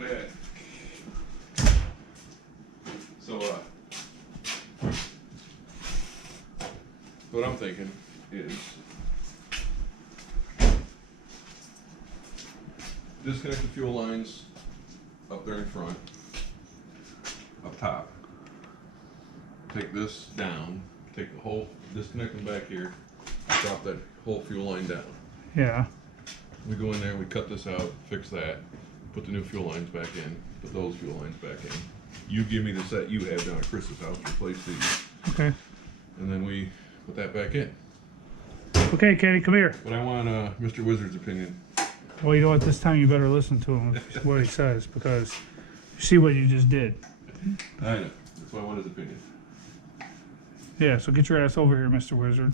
as bad. So, what I'm thinking is disconnect the fuel lines up there in front, up top. Take this down, take the whole, disconnect them back here, drop that whole fuel line down. Yeah. We go in there, we cut this out, fix that, put the new fuel lines back in, put those fuel lines back in. You give me the set you have down at Chris's house, replace these. Okay. And then we put that back in. Okay, Kenny, come here. But I want Mr. Wizard's opinion. Well, you know what? This time you better listen to him, what he says, because you see what you just did. I know. That's why I want his opinion. Yeah, so get your ass over here, Mr. Wizard.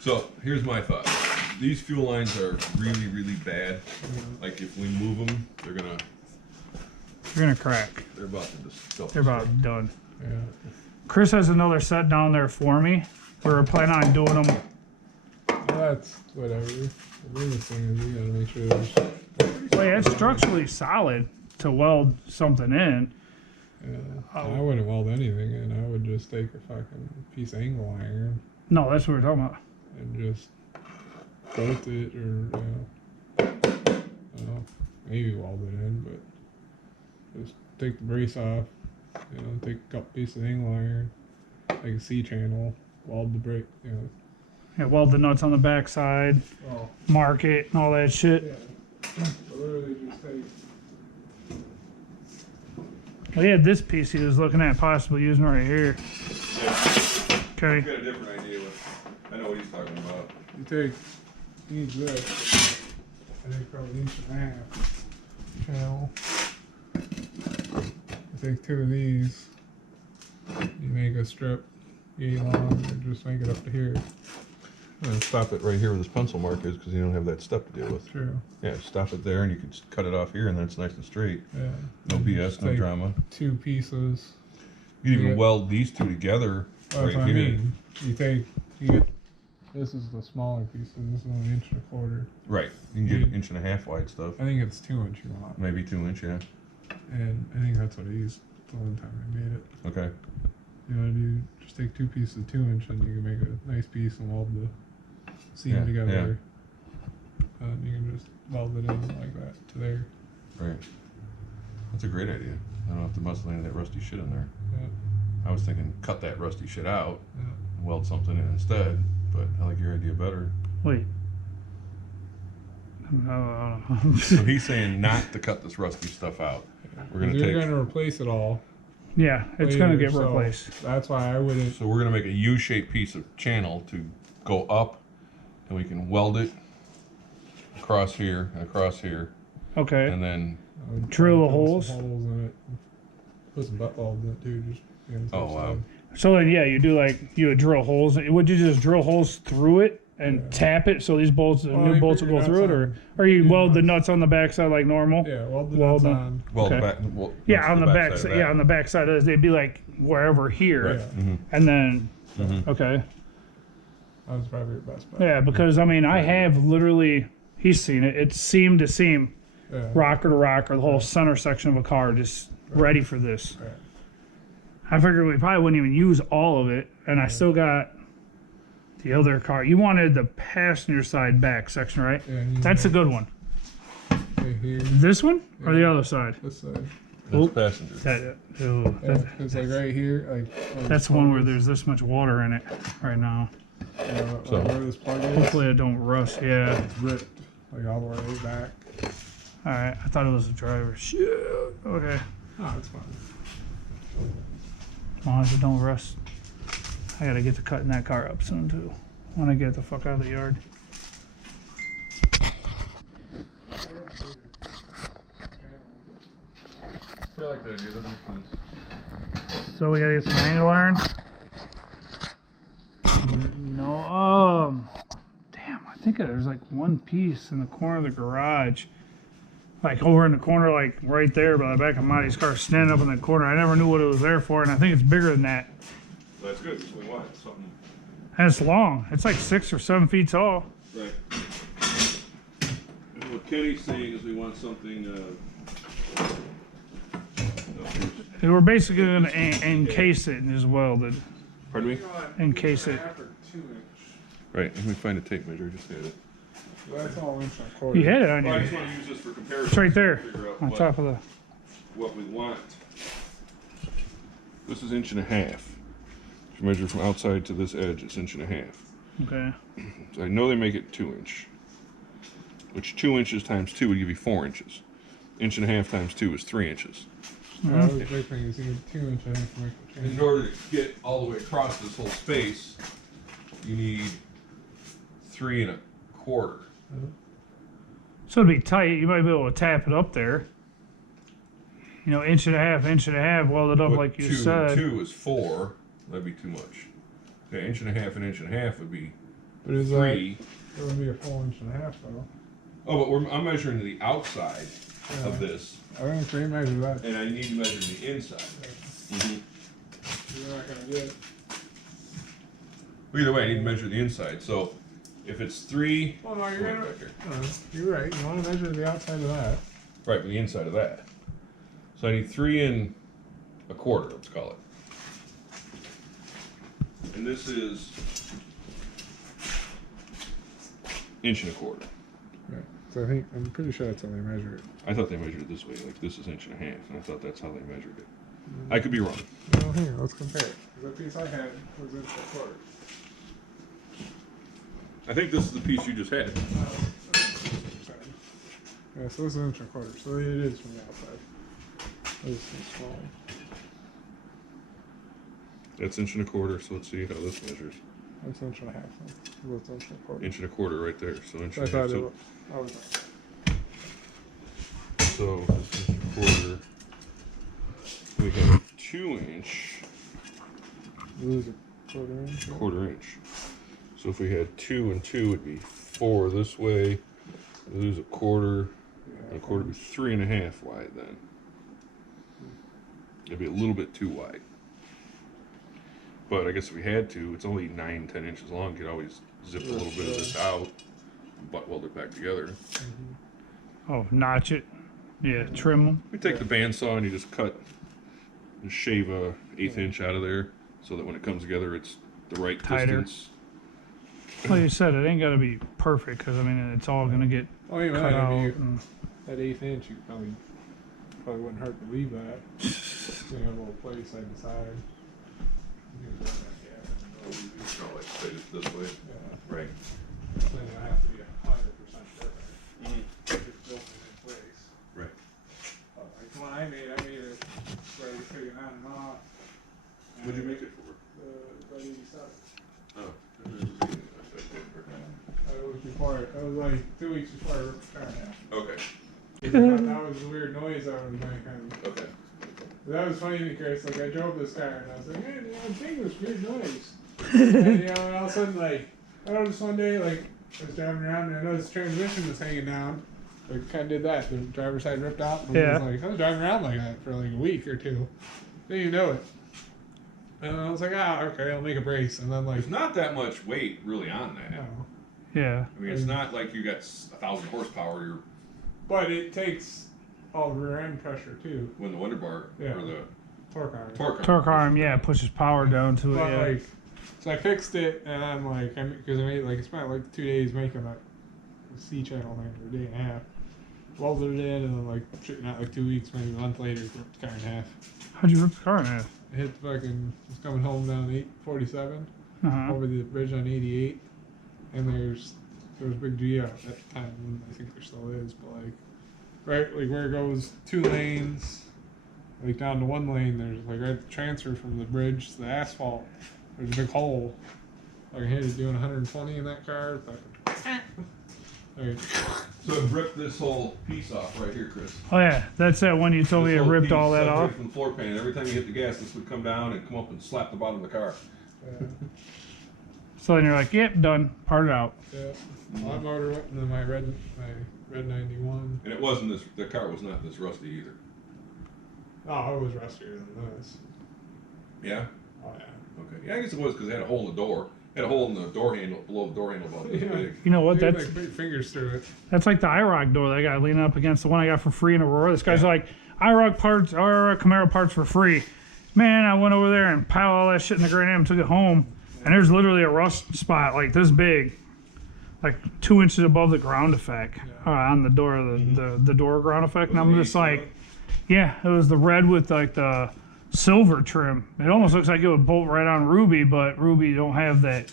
So, here's my thought. These fuel lines are really, really bad. Like, if we move them, they're You're gonna crack. they're about to just They're about done. Yeah. Chris has another set down there for me. We were planning on doing them. That's whatever. The biggest thing is you gotta make sure there's. Well, yeah, it's structurally solid to weld something in. Yeah. I wouldn't weld anything in. I would just take a fucking piece of angle iron No, that's what we're talking about. and just bolt it, or I don't know, maybe weld it in, but just take the brace off. Take a couple pieces of angle iron, like a C channel, weld the brake. Yeah, weld the nuts on the backside, Oh. mark it, and all that shit. Yeah. So literally just take. Well, he had this piece he was looking at possibly using right here. Okay. I've got a different idea. I know what he's talking about. You take this, I think probably an inch and a half channel. You take two of these, you make a strip yay long, and just make it up to here. And stop it right here where this pencil mark is, because you don't have that step to deal with. True. Yeah, stop it there, and you can just cut it off here, and then it's nice and straight. Yeah. No And BS, just no take drama. Two pieces. You can even Yeah. weld these two together That's right what I here. mean. You get, this is the smaller piece, and this is only an inch and a quarter. Right. You can get an inch and a half wide stuff. I think it's 2 inch you want. Maybe 2 inch, yeah. And I think that's what I used the one time I made it. Okay. You know, you just take two pieces of 2 inch, and you can make a nice piece and weld the seam Yeah, together. And you can just weld it in like that to there. Right. That's a great idea. I don't have to muscle any of that rusty shit in there. Yeah. I was thinking cut that rusty shit out, Yeah. and weld something in instead, but I like your idea better. Wait. So he's saying not to cut this rusty stuff out. We're gonna You're take. gonna replace it all. Yeah, it's later, gonna get so replaced. That's why I wouldn't. So we're gonna make a U-shaped piece of channel to go up, and we can weld it across here and across here, Okay. and then. I would Drill the probably put holes? some holes in it. Put some butt welds in it too. Just. Oh, wow. So then, yeah, you would drill holes. Would you just drill holes through it and tap it so these bolts, the Well, new you bolts put will your go through it, nuts or you your weld the nuts. nuts on the backside like normal? Yeah, weld the Weld nuts them. on. Well, Okay. the back. Well, Yeah, that's on the back back side side. of Yeah, that. on the back side of this, they'd be like wherever here, Right. Yeah. Mm-hmm. and then Mm-hmm. okay, That was probably your best bet. yeah, because I mean, I have literally, he's seen it. It's seam to seam, Yeah. rocker to rocker, the whole center section of a car just ready for this. Right. I figured we probably wouldn't even use all of it, and I still got the other car. You wanted the passenger side back section, right? Yeah, and you That's a make good one. right here. This one or the other side? This side. That's Oop. passenger. That, Yeah, it's like right here. that's the one where there's this much water in it right now. So- where this plug is, Hopefully it don't rust. Yeah. it's ripped like all the way back. All right. I thought it was the driver. Shit. Okay. Oh, it's fine. As long as it don't rust. I gotta get to cutting that car up soon too. When I get the fuck out of the yard. I like that idea. That makes sense. So we gotta get some angle iron. No, damn, I think there's like one piece in the corner of the garage. Like over in the corner, like right there by the back of Monty's car, standing up in the corner. I never knew what it was there for, and I think it's bigger than that. Well, that's good. That's what we want. Something. And it's long. It's like 6 or 7 feet tall. Right. What Kenny's saying is we want something, And we're basically going to encase it as well. pardon me? Encase it. Right, let me find a tape measure, I just had it. That's all inch and a quarter. You had it on Well, I you. just want to use this for comparison. It's right there, Figure out on top of the. what we want. This is 1.5 inches. If you measure from outside to this edge, it's 1.5 inches. Okay. So I know they make it 2 inch, which 2 inches times 2 would give you 4 inches. 1.5 inches times 2 is 3 inches. That was the big thing is you need 2 inch, I think, to make the change. In order to get all the way across this whole space, you need 3 1/4. So it'd be tight. You might be able to tap it up there. You know, 1.5 inches, welded up But like you 2 said. and 2 is 4. That'd be too much. Okay, 1.5 inches and 1.5 inches would be But is 3. that, it would be a full inch and a half though. Oh, but I'm measuring the outside Yeah. of this, I don't think we measure that. and I need to measure the inside. Mhm. You're not gonna get. Either way, I need to measure the inside. So if it's 3, Well, no, you're Right gonna. back here. You're right. You want to measure the outside of that. right, but the inside of that. So I need 3 1/4, let's call it. And this is 1.25 inches. Right. So I think I'm pretty sure that's how they measure it. I thought they measured it this way, like this is 1.5 inches, and I thought that's how they measured it. I could be wrong. Well, here, let's compare it. The piece I had was inch and a quarter. I think this is the piece you just had. Sorry. Yeah, so this is inch and a quarter. So it is from the outside. This is small. That's 1.25 inches, so let's see how this measures. That's inch and a half. Then. That's inch and a quarter. 1.25 inches right there, so inch I and a half. thought it So, was. I was right. so this is 1.25 inches. We have 2 inch, Lose a quarter inch. right? 1/4 inch. So if we had 2 and 2, it'd be 4 this way. We lose 1/4, Yeah, and 1/4 would be 3.5 wide then. It'd be a little bit too wide. But I guess if we had to, it's only 9, 10 inches long. You could always zip a little bit of this out, butt weld it back together. Oh, notch it. Yeah, trim them. We take the bandsaw and you just shave a 1/8 inch out of there, so that when it comes together, it's the right Tighter. distance. Like you said, it ain't got to be perfect because I mean it's all gonna get Well, even cut that, out. I mean, and- that 1/8 inch, you probably wouldn't hurt to leave that. So you have a little place side to side. You can run that gap in the middle. Oh, like say it this way. Yeah. Right. Then it'll have to be 100% perfect. It's built in place. Right. Like the one I made it where you figure on and off. What'd you make it for? About 87. Oh. That was before, that was like 2 weeks before I ripped the car in half. Okay. That was the weird noise I was making. Okay. That was funny because like I drove this car and I was like, man, I'm making this weird noise. And and all of a sudden like I noticed one day like I was driving around and I noticed the transmission was hanging down. Like kind of did that. The driver's side ripped out. And Yeah. I was driving around like that for like a week or two. Didn't even know it. And I was like, okay, I'll make a brace. And then like, There's not that much weight really on that. no. Yeah. I mean, it's not like you got 1,000 horsepower. You're But it takes all the rear end pressure too. when the winter bar Yeah. or the Torque arm. torque Arm, yeah, pushes power down to it. But Yeah. like, so I fixed it, and I'm like, because I made like I spent like 2 days making a C channel thing for a day and a half. Welded it in, and then like shitting out like 2 weeks, maybe a month later, ripped the car in half. How'd you rip the car in half? I hit the fucking, was coming home down 847 Uh-huh. over the bridge on 88, and there was a big G out at the time. And I think there still is, but like right like where it goes 2 lanes, like down to 1 lane. There's like right at the transfer from the bridge to the asphalt. There's a big hole. Like I hated doing 120 in that car. Like, So it ripped this whole piece off right here, Chris. Oh yeah, that's that one you told me This it whole ripped piece all that separated off. from the floor pan. And every time you hit the gas, this would come down and come up and slap the bottom of the car. yeah. So then you're like, yep, done, part it out. Yeah. My motor went into my red 91. And it wasn't this. The car was not this rusty either. Oh, it was rustier than this. Yeah. Oh yeah. Okay. Yeah, I guess it was because it had a hole in the door, Had a hole in the door handle, below the door handle about this Yeah. big. You know what? You That's like put your fingers through it. That's like the IROC door that I got leaning up against the one I got for free in Aurora. This guy's like, IROC parts, IROC Camaro parts for free. Man, I went over there and piled all that shit in the Grand Am, took it home, and there's literally a rust spot like this big, like 2 inches above the ground effect on the door, the door ground effect. And I'm just like, yeah, it was the red with like the silver trim. It almost looks like it would bolt right on Ruby, but Ruby don't have that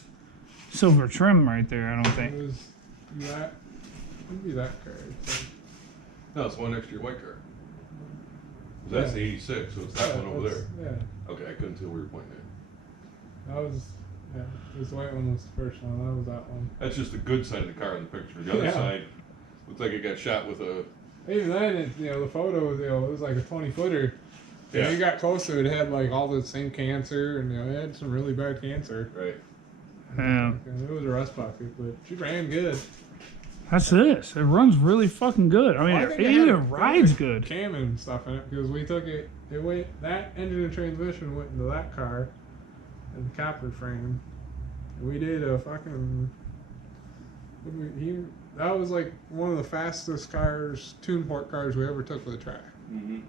silver trim right there, I don't It think. was that. It'd be that car. I'd say. No, it's the one next to your white car. That's the 86, so it's that one over there. Yeah, Okay, I couldn't tell where you're pointing at. that was. Yeah, this white one was the first one. That was that one. That's just the good side of the car in the picture. The other Yeah. side looks like it got shot with a. Even then, the photo, it was like a 20-footer. Yeah. When you got closer, it had like all the same cancer, and it had some really bad cancer. Right. Yeah. And it was a rust bucket, but she ran good. That's this. It runs really fucking good. I mean, Well, I it think it had even rides good. Cam and stuff in it because we took it. It went that engine and transmission went into that car, and the copper frame. And we did a fucking. That was like one of the fastest cars, tune port cars we ever took to the track. Mm-hmm.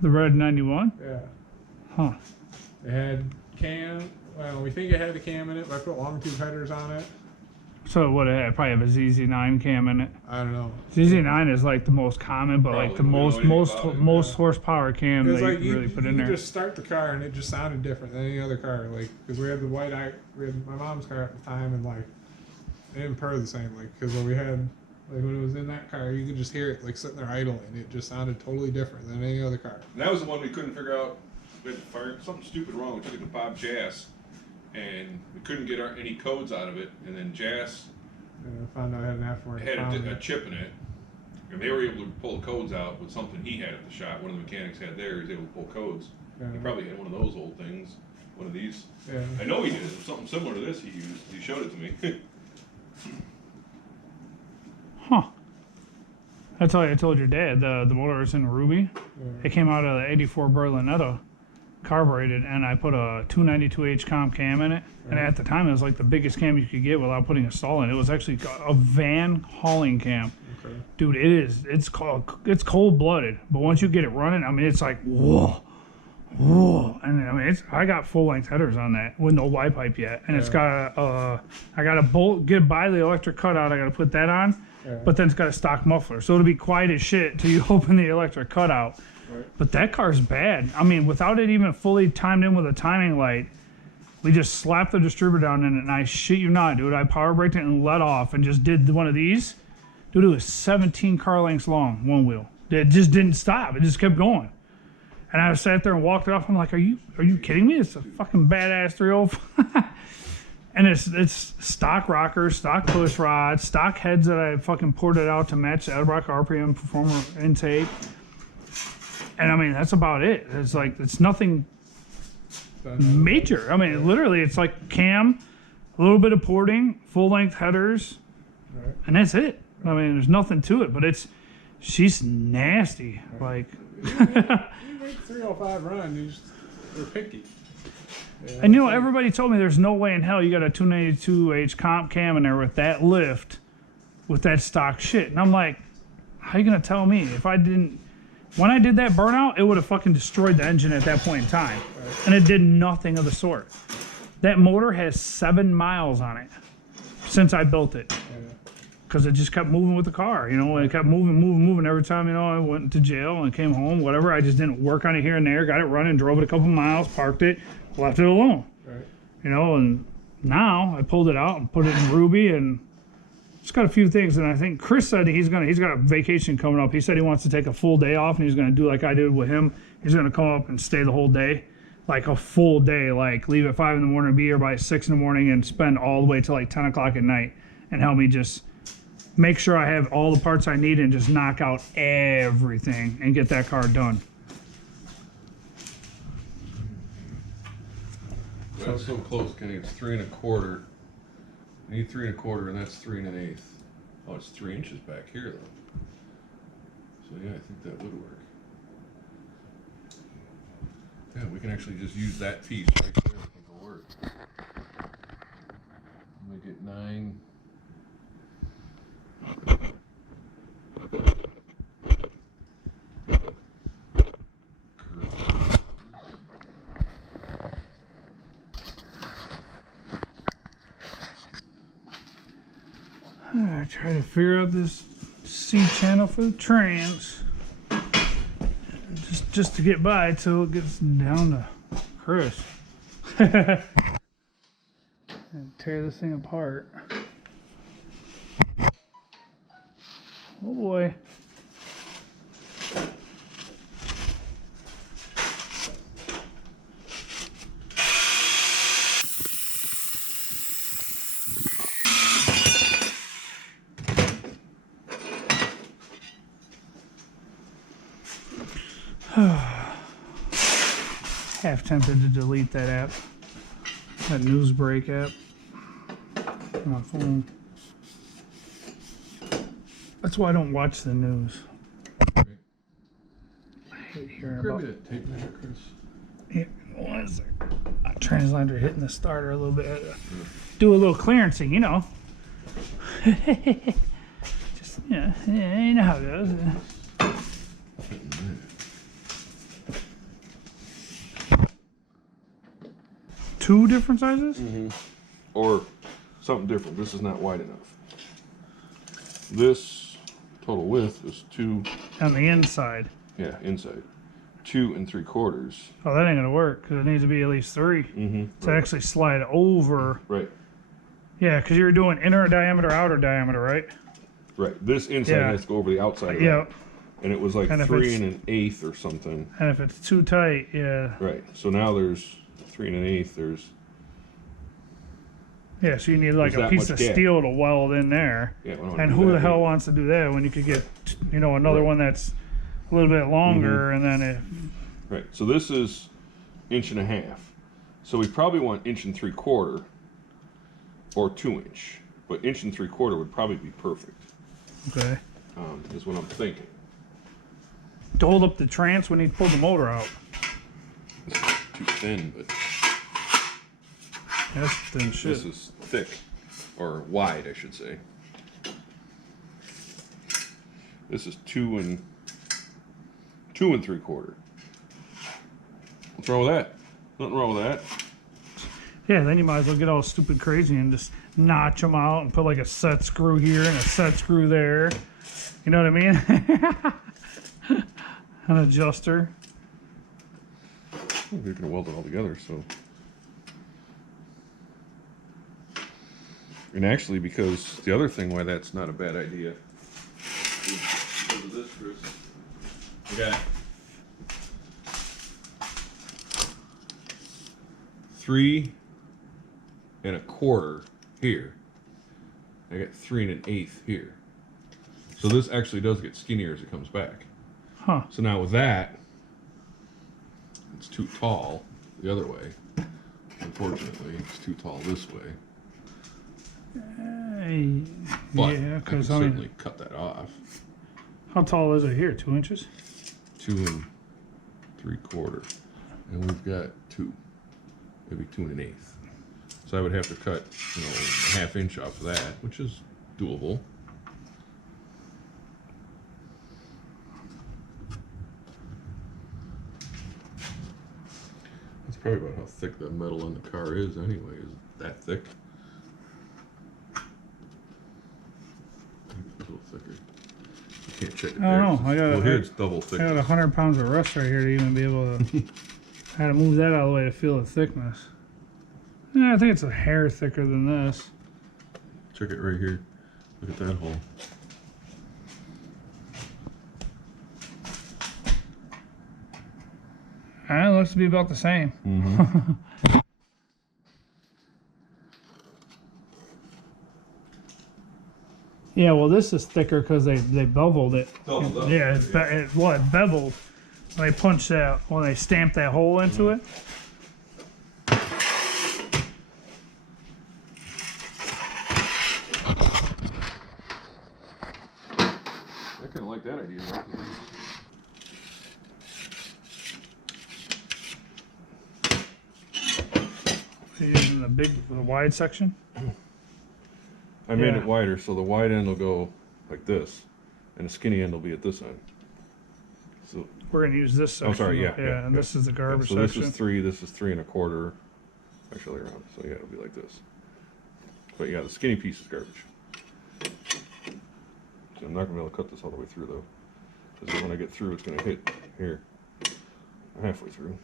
The Red 91? Yeah. Huh. It had cam. Well, we think it had a cam in it, but I put long tube headers on it. So what it had? Probably have a ZZ9 cam in it. I don't know. ZZ9 is like the most common, but like the Probably. We don't know anything about it, most yeah. horsepower cam It was they like really put in you there. just start the car and it just sounded different than any other car. Like because we had the we had my mom's car at the time, and like it didn't purr the same. Like because when we had like when it was in that car, you could just hear it like sitting there idling. It just sounded totally different than any other car. And that was the one we couldn't figure out. We had to fire something stupid wrong. We took it to Bob Jass, and we couldn't get any codes out of it. And then Jass And I found out I had an aftermarket. had found a it. chip in it, and they were able to pull the codes out with something he had at the shop. One of the mechanics had there. He was able to pull codes. Yeah. He probably had one of those old things, one of these. Yeah. I know he did. It was something similar to this he used. He showed it to me. Huh. I told your dad the motor was in Ruby. It came out of the '84 Berlinetta, carbureted, and I put a 292H comp cam in it. And at the time, it was like the biggest cam you could get without putting a stall in. It was actually a van hauling cam. Okay. Dude, it's cold blooded, but once you get it running, I mean, it's like whoa, and I mean, I got full length headers on that with no Y pipe yet, and it's got I got a bolt get by the electric cutout. I got to put that on, but then it's got a stock muffler, so it'll be quiet as shit till you open the electric cutout. Right. But that car's bad. I mean, without it even fully timed in with a timing light. We just slapped the distributor down in it, and I shit you not, dude. I power braked it and let off, and just did one of these. Dude, it was 17 car lengths long, one wheel. It just didn't stop. It just kept going. And I sat there and walked it off. I'm like, are you kidding me? It's a fucking badass 305. And it's stock rockers, stock push rods, stock heads that I fucking ported out to match the Edelbrock RPM Performer intake. And I mean, that's about it. It's like, it's nothing major. I mean, literally, it's like cam, a little bit of porting, full length headers, Right. and that's it. I mean, there's nothing to it, but she's nasty. Like, You make 305 run, you're picky. Yeah, and you know, everybody told me there's no way in hell you got a 292H comp cam in there with that lift, with that stock shit. And I'm like, how you gonna tell me if I didn't? When I did that burnout, it would have fucking destroyed the engine at that point in time. Right. And it did nothing of the sort. That motor has 7 miles on it since I built it. Because it just kept moving with the car, you know, it kept moving. Every time, you know, I went to jail and came home, whatever, I just didn't work on it here and there, got it running, drove it a couple miles, parked it, left it alone. Right. You know, and now I pulled it out and put it in Ruby, and it's got a few things. And I think Chris said he's got a vacation coming up. He said he wants to take a full day off, and he's going to do like I did with him. He's going to come up and stay the whole day, like a full day, like leave at 5 in the morning, be here by 6 in the morning, and spend all the way till like 10 o'clock at night, and help me just make sure I have all the parts I need and just knock out everything and get that car done. That's so close, Kenny. It's 3 1/4. I need 3 1/4, and that's 3 1/8. Oh, it's 3 inches back here, though. So yeah, I think that would work. Yeah, we can actually just use that piece right there. I think it'll work. Make it 9. I try to figure out this C channel for the trans. Just to get by till it gets down to Chris. And tear this thing apart. Oh boy. Half tempted to delete that app, that Newsbreak app on my phone. That's why I don't watch the news. I hate hearing Grab about me that tape measure, Chris. it. What is it? Translator hitting the starter a little bit. Do a little clearancing, you know. Just, you know how it goes. Two different sizes? Or something different. This is not wide enough. This total width is 2. On the inside. Yeah, inside. 2 3/4. Oh, that ain't gonna work because it needs to be at least 3 to actually slide over. Right. Yeah, because you're doing inner diameter, outer diameter, right? Right. This inside Yeah. has to go over the outside. Of Yeah. that. And it was like And if 3 it's- 1/8 or something. And if it's too tight, yeah. Right. So now there's 3 1/8. There's Yeah, so you need like There's a that piece much of gap. steel to weld in there. yeah. We don't wanna And do who that the hell either. wants to do that when you could get, another Right. one that's a little bit longer and then it. Right. So this is 1.5 inches. So we probably want 1 3/4 or 2 inch. But 1 3/4 would probably be perfect. Okay. Is what I'm thinking. To hold up the trans when you pull the motor out. This is too thin, but That's thin shit. this is thick, or wide, I should say. This is 2 3/4. What's wrong with that? Nothing wrong with that. Yeah, then you might as well get all stupid crazy and just notch them out and put like a set screw here and a set screw there. You know what I mean? An adjuster. You're gonna weld it all together, so. And actually, because the other thing why that's not a bad idea is because of this, Chris. We got 3 1/4 here. I got 3 1/8 here. So this actually does get skinnier as it comes back. Huh. So now with that, it's too tall the other way. Unfortunately, it's too tall this way. But Yeah, I can because certainly cut that off. how tall is it here? 2 inches? 2 3/4, and we've got 2, maybe 2 1/8. So I would have to cut, a 1/2 inch off of that, which is doable. That's probably about how thick the metal in the car is anyway. Is it that thick? A little thicker. You can't check it there. I don't know. 'cause I got- well, here I- it's double I thick. got 100 pounds of rust right here to even be able to. I had to move that out of the way to feel the thickness. Yeah, I think it's a hair thicker than this. Check it right here. Look at that hole. It looks to be about the same. Yeah, well, this is thicker because they beveled it. Beveled up. Yeah, it beveled. When they punched that, when they stamped that hole into it. I kind of like that idea. You're using the wide section. I made Yeah. it wider, so the wide end will go like this, and the skinny end will be at this end. So, We're gonna use this section. oh, sorry, yeah, though. yeah. And this is the garbage so section. this is 3 1/4. Actually, around. So yeah, it'll be like this. But yeah, the skinny piece is garbage. So I'm not gonna be able to cut this all the way through though, because when I get through, it's gonna hit here halfway through.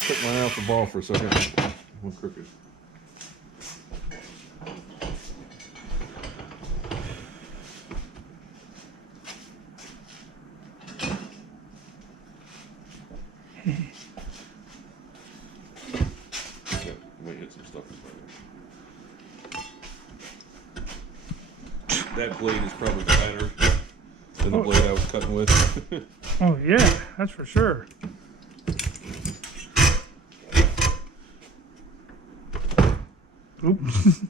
Took my eye off the ball for a second. One crooked. Yeah, might hit some stuff. That blade is probably tighter than the blade I was cutting with. Oh yeah, that's for sure. Oops.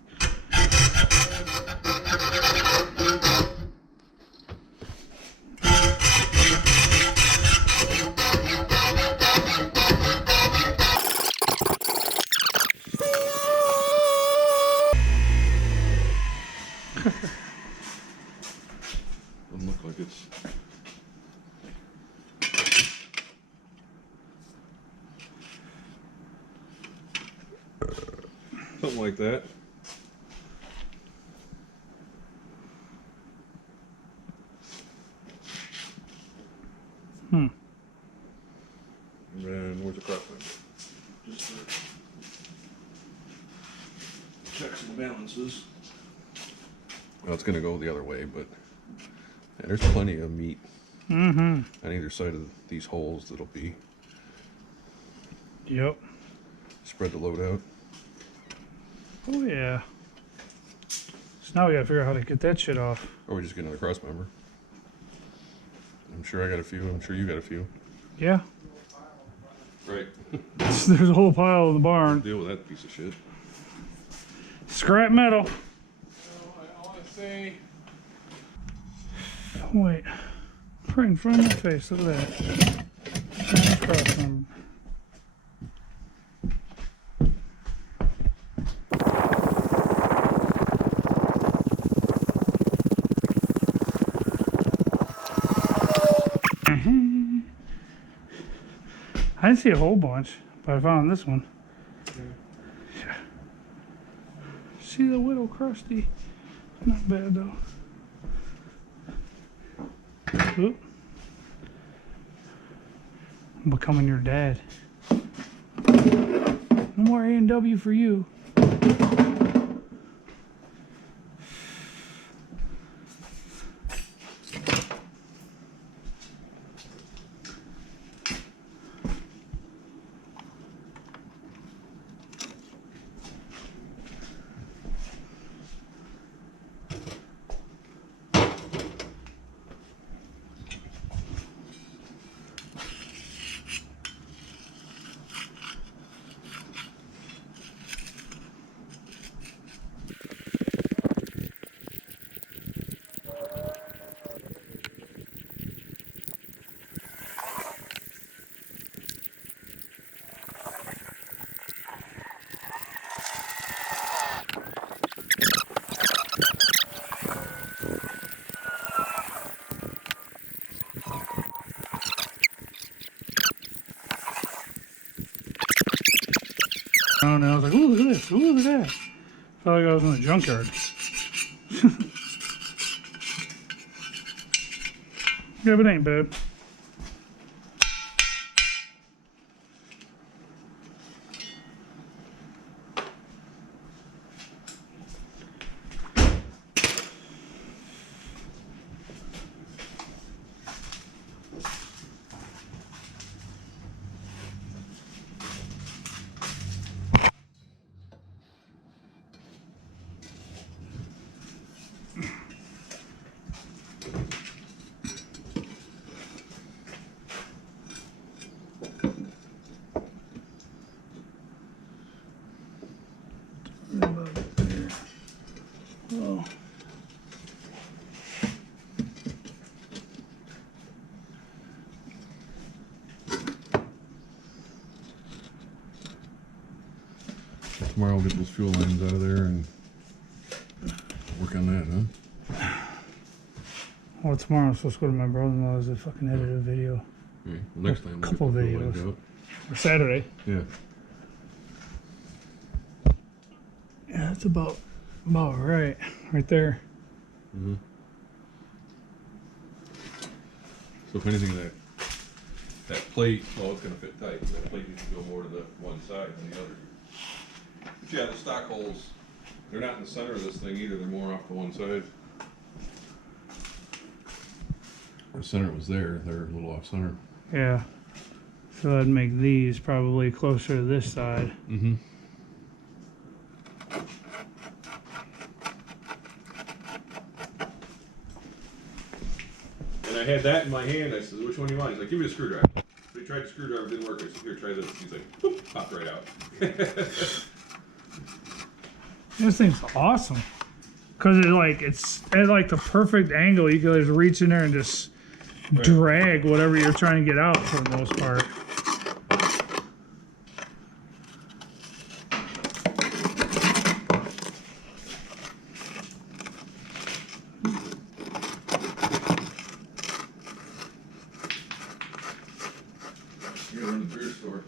Doesn't look like it's. Something like that. Hmm. And then where's the crossmember? Just for checks and balances. Well, it's gonna go the other way, but yeah, there's plenty of meat Mm-hmm. on either side of these holes that'll be. Yep. Spread the load out. Oh yeah. So now we gotta figure out how to get that shit off. Or we just get another crossmember. I'm sure I got a few. I'm sure you got a few. Yeah. Right. There's a whole pile in the barn. Deal with that piece of shit. Scrap metal. I want to say. Wait. Right in front of my face. Look at that. That's crossmember. I didn't see a whole bunch, but I found this one. Yeah. See the Widow Krusty? Not bad though. Oop. I'm becoming your dad. No more A&W for you. And I was like, ooh, look at this, ooh, look at that. Felt like I was in the junkyard. Yeah, but it ain't bad. Oh. Tomorrow we'll get those fuel lines out of there and work on that, huh? Well, tomorrow I'm supposed to go to my brother-in-law's to fucking edit a video. Yeah, well, next time we'll Couple get the fuel lines videos. out. Or Saturday. Yeah. Yeah, that's about right. Right there. Mm-hmm. So if anything, that plate, well, it's gonna fit tight. That plate needs to go more to the one side than the other. But yeah, the stock holes, they're not in the center of this thing either. They're more off to one side. The center was there. They're a little off center. Yeah. So I'd make these probably closer to this side. Mm-hmm. And I had that in my hand. I said, "Which one do you want?" He's like, "Give me a screwdriver." So he tried the screwdriver, didn't work. I said, "Here, try this." He's like, "Boop," popped right out. This thing's awesome. Cause it's at like the perfect angle. You can just reach in there and just drag whatever you're trying to get out for the most part. You're in the beer store.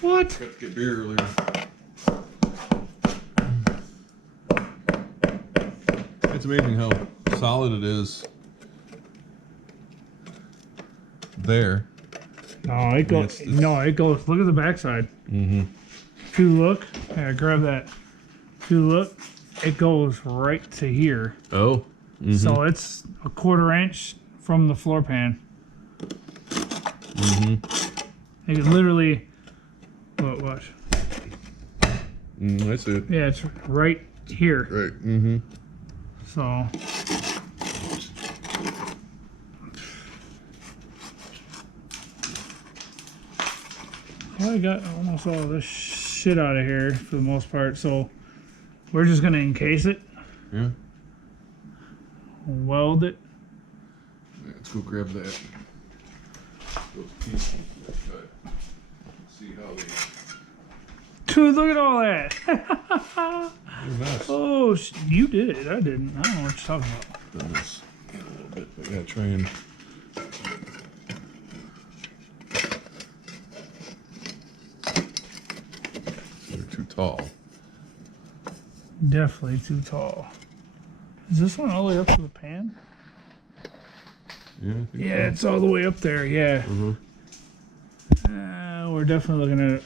What? Got to get beer earlier. It's amazing how solid it is there. No, it goes. it's- No, it goes. Look at the backside. Mm-hmm. If you look, yeah, grab that. If you look, it goes right to here. Oh. Mm-hmm. So it's a 1/4 inch from the floor pan. Mm-hmm. You can literally. Watch. I see it. Yeah, it's right here. Right. Mm-hmm. So. I got almost all this shit out of here for the most part. So we're just gonna encase it, Yeah. weld it. Let's go grab that. Those pieces. Cut. See how they. Dude, look at all that. Nice. Oh, you did it. I didn't. I don't know what you're talking about. Done this a little bit, but yeah, try and. They're too tall. Definitely too tall. Is this one all the way up to the pan? Yeah. I think Yeah, so. it's all the way up there. Yeah. Mhm. We're definitely looking at it.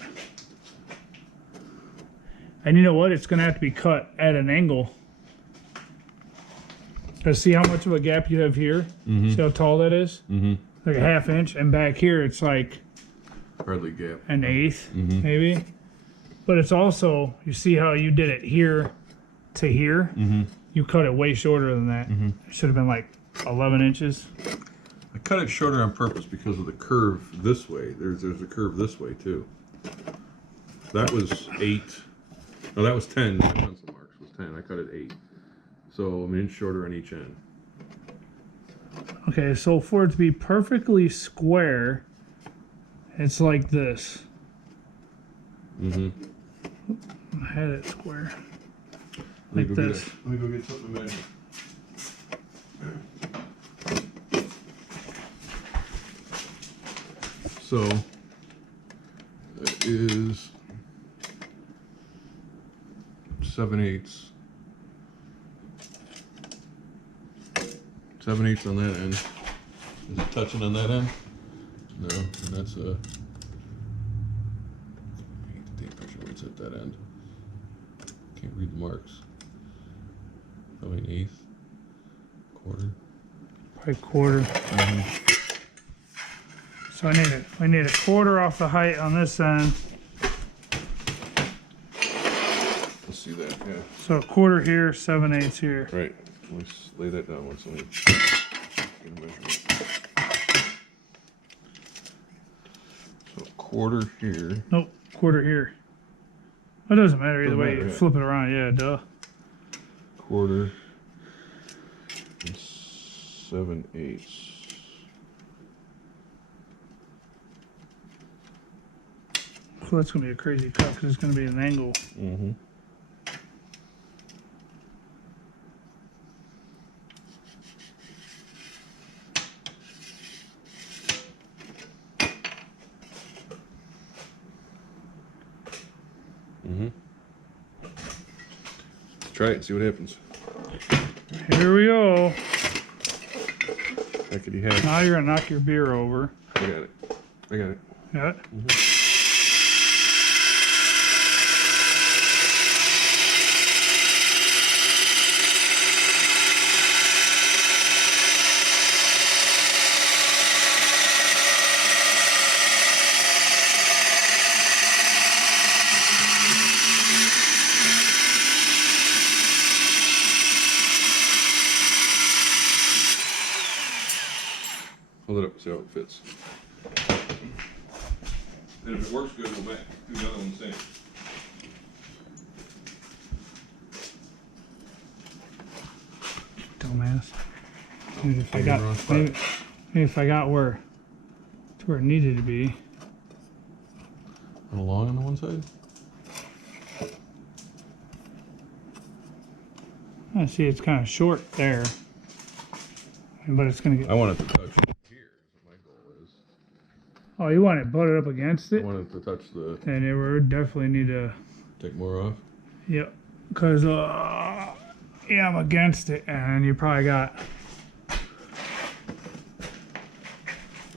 And you know what? It's going to have to be cut at an angle. Because see how much of a gap you have here? Mhm. See how tall that is? Mm-hmm. Like a 1/2 inch. And back here, it's like Hardly gap. an 1/8, Mhm. maybe. But it's also, you see how you did it here to here? Mm-hmm. You cut it way shorter than that. Mhm. It should have been like 11 inches. I cut it shorter on purpose because of the curve this way. There's a curve this way too. That was 8. No, that was 10. My pencil marks was 10. I cut it 8. So I'm an inch shorter on each end. Okay, so for it to be perfectly square, it's like this. Mm-hmm. I had it square. Let Like this. Let me go get something to measure. So it is 7/8. 7/8 on that end. Is it touching on that end? No, and that's a. I hate to take picture when it's at that end. Can't read the marks. Probably an 1/8, 1/4. Probably 1/4. So I need a 1/4 off the height on this end. Let's see that, yeah. So 1/4 here, 7/8 here. Right. Let's lay that down once. Let me get a measurement. So 1/4 here. Nope, 1/4 here. It doesn't matter either Doesn't way. matter, You yeah. flip it around, yeah, duh. 1/4 and 7/8. So that's gonna be a crazy cut because it's gonna be an angle. Mm-hmm. Mm-hmm. Let's try it and see what happens. Here we go. Heckity heck. Now you're gonna knock your beer over. I got it. I got it. Got it? Hold it up, see how it fits. And if it works good, we'll back do the other one the same. Dumbass. Maybe if I You're in got the wrong spot. maybe if I got where to where it needed to be. And along on the one side? I see it's kind of short there, but it's gonna get. I want it to touch here, is what my goal is. Oh, you want it butted up against I it? want it to touch the, Then it would definitely need to. take more off. Yep. Cause yeah, I'm against it, and you probably got.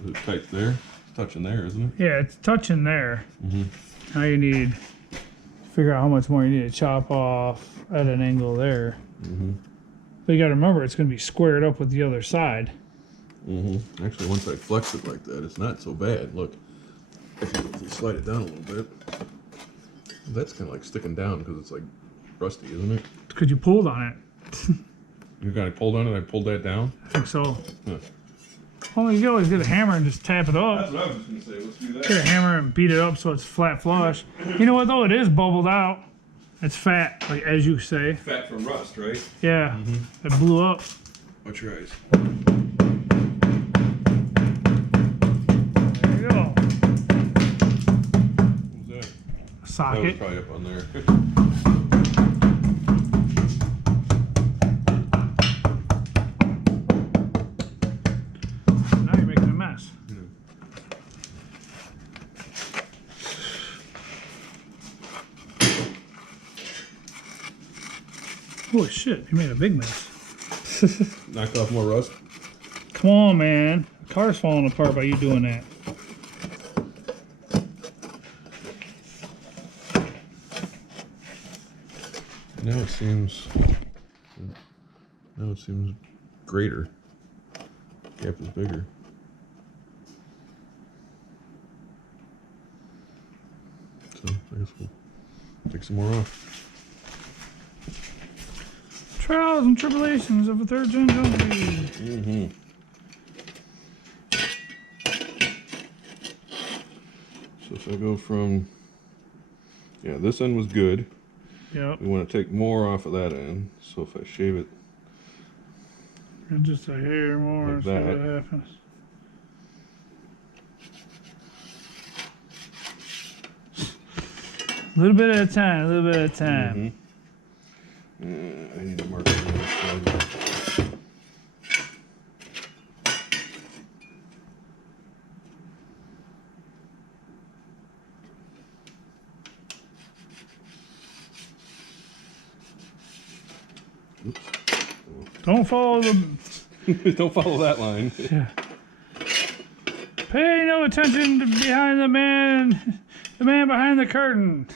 Is it tight there? It's touching there, isn't it? Yeah, it's touching there. Mm-hmm. Now you need to figure out how much more you need to chop off at an angle there. Mm-hmm. But you got to remember, it's going to be squared up with the other side. Mm-hmm. Actually, once I flex it like that, it's not so bad. Look, if you slide it down a little bit, that's kind of like sticking down because it's like rusty, isn't it? Because you pulled on it. You kind of pulled on it, I pulled that down. I think so. Huh. Well, you can always get a hammer and just tap it up. That's what I was just gonna say. Let's do that. Get a hammer and beat it up so it's flat flush. You know what though? It is bubbled out. It's fat, like as you say. Fat from rust, right? Yeah, it blew up. Watch your eyes. There you go. What was that? A That was socket. probably up on there. Now you're making a mess. Holy shit, you made a big mess. Knocked off more rust. Come on, man. The car's falling apart by you doing that. Now it seems greater. Gap is bigger. So I guess we'll take some more off. Trials and tribulations of a third gen junkie. Mm-hmm. So if I go from, yeah, this end was good. Yep. We want to take more off of that end. So if I shave it, And just a hair more Like and see that. what happens. A little bit at a time, a little bit at a time. I need to mark it on the side. Don't follow the. Don't follow that line. Yeah. Pay no attention to behind the man behind the curtain.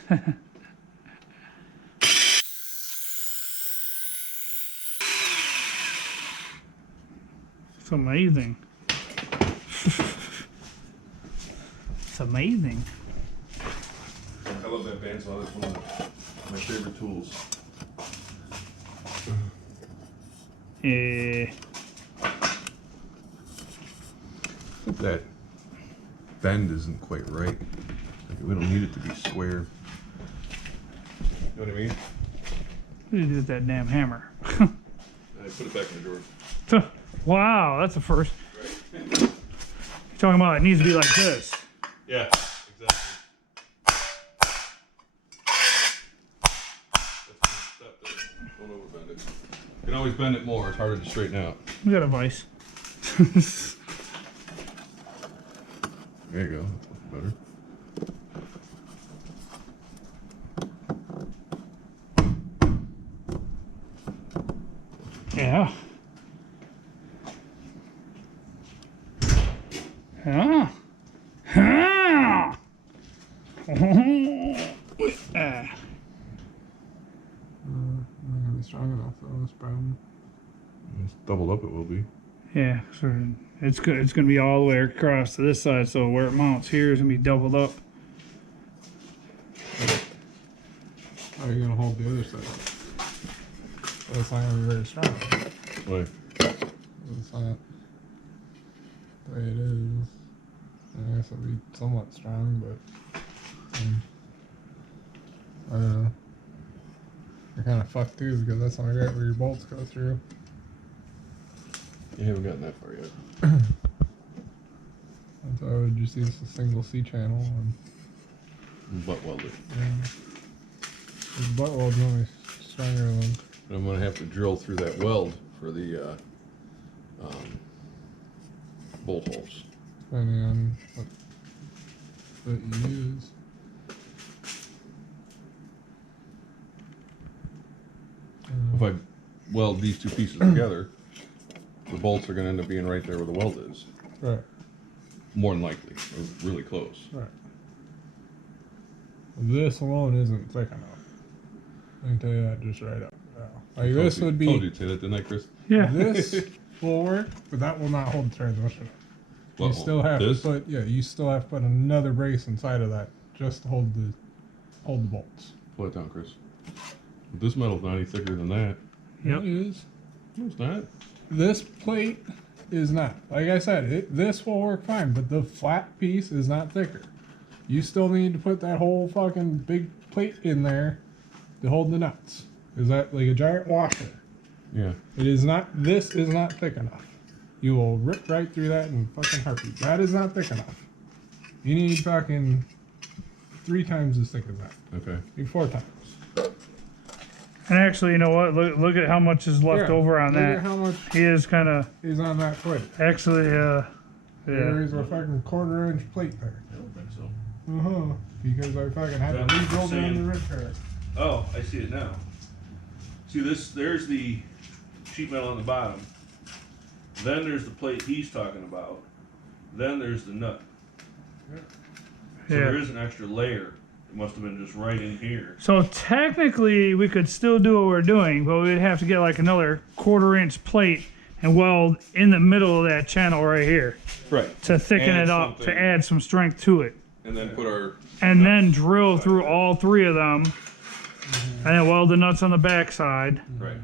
It's amazing. It's amazing. I love that bandsaw. That's one of my favorite tools. That bend isn't quite right. Like, we don't need it to be square. You know what I mean? What do you do with that damn hammer? I put it back in the drawer. Wow, that's a first. Right? You're talking about it needs to be like this. Yeah, exactly. You can always bend it more. It's harder to straighten out. We got a vise. There you go. That's better. Yeah. Yeah. Ah. Not gonna be strong enough though. This problem. It's doubled up. It will be. Yeah, so it's good. It's gonna be all the way across to this side, so where it mounts here is gonna be doubled up. How are you gonna hold the other side? Well, it's not gonna be very strong. Why? It's not the way it is. I guess it'll be somewhat strong, but I don't know. You're kind of fucked too because that's not right where your bolts go through. You haven't gotten that far yet. So I would just use a single C channel and Butt welded. the butt weld's only stronger than. But I'm gonna have to drill through that weld for the bolt holes. Depending on what you use. If I weld these two pieces together, the bolts are gonna end up being right there where the weld is. Right. More than likely, or really close. Right. This alone isn't thick enough. I can tell you that just right up now. Like this would be. Told you to say that, didn't I, Chris? Yeah. This will work, but that will not hold the transmission. Well, You still have this? to put you still have to put another brace inside of that just to hold the bolts. Pull it down, Chris. This metal's not any thicker than that. Yep. It is. No, it's not. This plate is not. Like I said, this will work fine, but the flat piece is not thicker. You still need to put that whole fucking big plate in there to hold the nuts. Is that like a giant washer? Yeah. It is not. This is not thick enough. You will rip right through that in fucking heartbeat. That is not thick enough. You need fucking 3 times as thick as that. Okay. Maybe 4 times. And actually, you know what? Look at how much is left Yeah, over on look that. at how much He is kind of is on that plate. actually, There yeah. is a fucking 1/4 inch plate there. I don't think so. Because I fucking had to That's rebuild it on insane. the rip pair. Oh, I see it now. See this? There's the sheet metal on the bottom. Then there's the plate he's talking about. Then there's the nut. So there Yeah. is an extra layer. It must have been just right in here. So technically, we could still do what we're doing, but we'd have to get like another 1/4 inch plate and weld in the middle of that channel right here Right. to thicken Add it up, to something. add some strength to it. And then put our. And then drill through all 3 of them, and then weld the nuts on the back side. Right.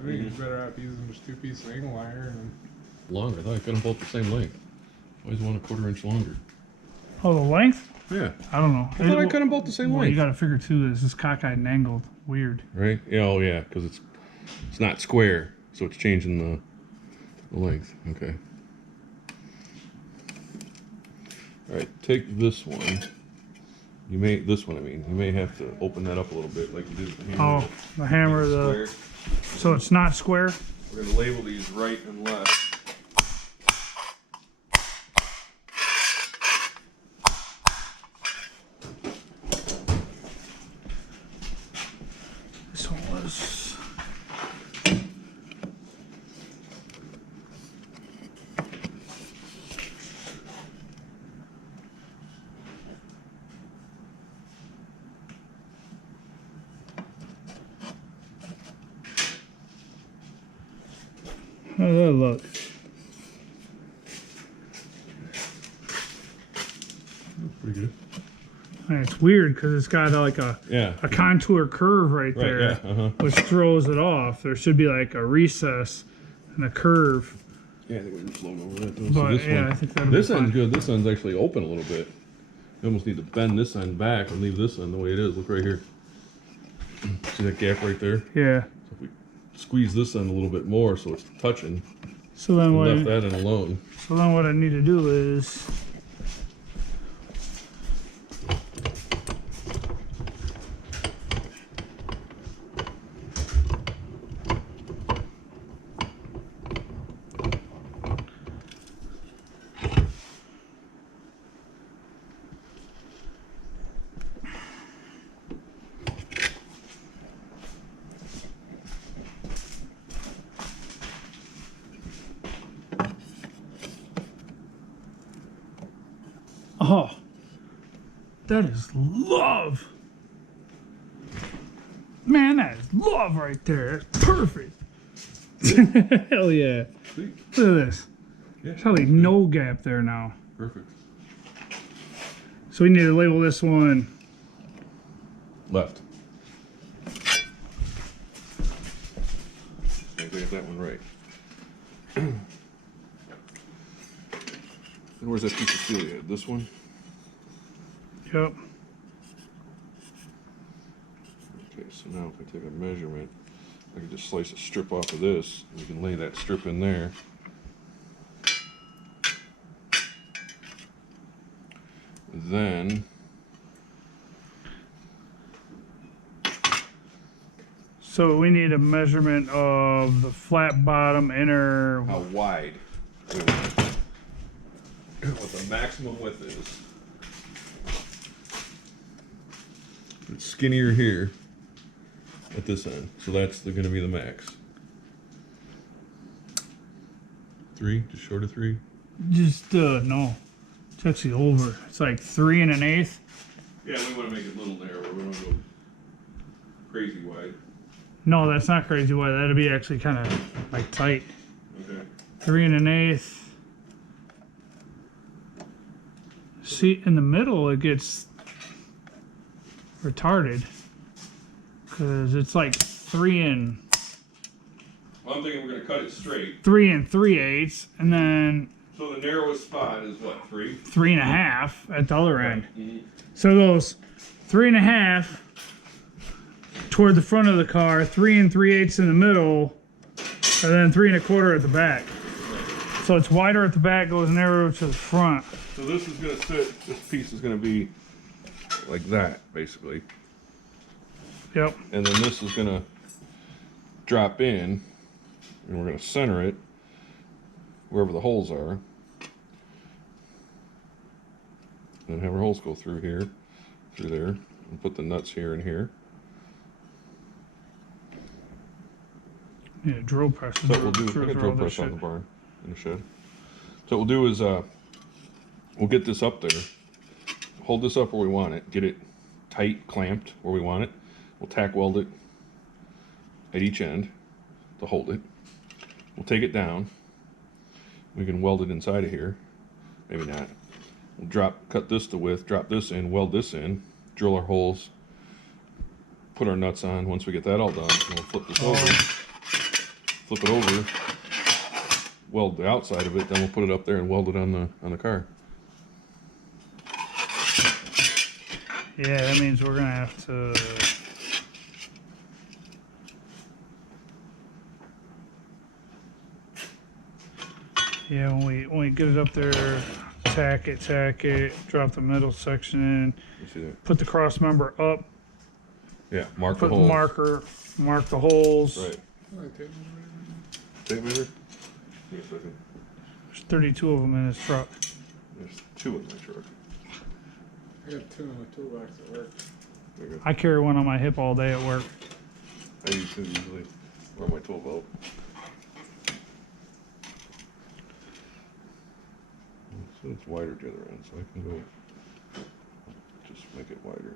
I think it's better off using just 2 pieces of angle wire. And Longer. I thought I cut them both the same length. Always want a 1/4 inch longer. Oh, the length? Yeah. I don't know. I thought I cut them both the same Well, you length. got to figure too. This is cockeyed and angled. Weird. Right? Yeah. Oh, yeah. Because it's not square, so it's changing the length. Okay. All right. Take this one. You may you may have to open that up a little bit, like you did with the hammer. Oh, the hammer. Square. So it's not square. We're gonna label these right and left. This one was. How does that look? That's pretty good. And it's weird because it's got like a Yeah. contour curve right there, Right. Yeah. which throws it off. There should be like a recess and a curve. Yeah, I think we can float over that. Though. But this yeah, one, I think that'll this be end's fine. good. This end's actually open a little bit. You almost need to bend this end back and leave this end the way it is. Look right here. See that gap right there? Yeah. So if we squeeze this end a little bit more so it's touching, So then and what? left that end alone. So then what I need to do is. That is love. Man, that is love right there. That's perfect. Hell yeah. Sweet. Look at this. Yeah. There's hardly no gap there now. Perfect. So we need to label this one. Left. I think I got that one right. And where's that piece of steel you had? This one? Yep. Okay, so now if I take a measurement, I can just slice a strip off of this, and you can lay that strip in there. Then, So we need a measurement of the flat bottom inner. how wide we want it. What the maximum width is. It's skinnier here at this end, so that's going to be the max. 3, just short of 3. Just no. It's actually over. It's like 3 1/8. Yeah, we want to make it a little narrower. We don't go crazy wide. No, that's not crazy wide. That'd be actually kind of like tight. Okay. 3 1/8. See, in the middle it gets retarded because it's like 3 Well, I'm thinking we're going to cut it straight. 3 3/8, and then So the narrowest spot is what, 3? 3 1/2 at the other end. Mm-hmm. So it goes 3 1/2 toward the front of the car, 3 3/8 in the middle, and then 3 1/4 at the back. So it's wider at the back, goes narrower to the front. So this is going to sit, this piece is going to be like that, basically. Yep. And then this is going to drop in, and we're going to center it wherever the holes are. And have our holes go through here, through there, and put the nuts here and here. Yeah, drill press. So what we'll do, I got drill press on the barn, in the shed. So what we'll do is, we'll get this up there, hold this up where we want it, get it tight, clamped where we want it. We'll tack weld it at each end to hold it. We'll take it down. We can weld it inside of here. Maybe not. We'll cut this to width, drop this in, weld this in, drill our holes, put our nuts on. Once we get that all done, we'll flip this over, flip it over, weld the outside of it, then we'll put it up there and weld it on the car. Yeah, that means we're gonna have to. Yeah, when we get it up there, tack it, drop the middle section in, You see that? put the cross member up, Yeah, mark the put the holes. mark the holes. Right. Alright, take Tape measure? Give me a second. There's 32 of them in his truck. There's 2 in my truck. I got 2 in my toolbox at work. There you go. I carry one on my hip all day at work. I use 2 usually. Or my 12 volt. So it's wider at the other end, so I can go just make it wider.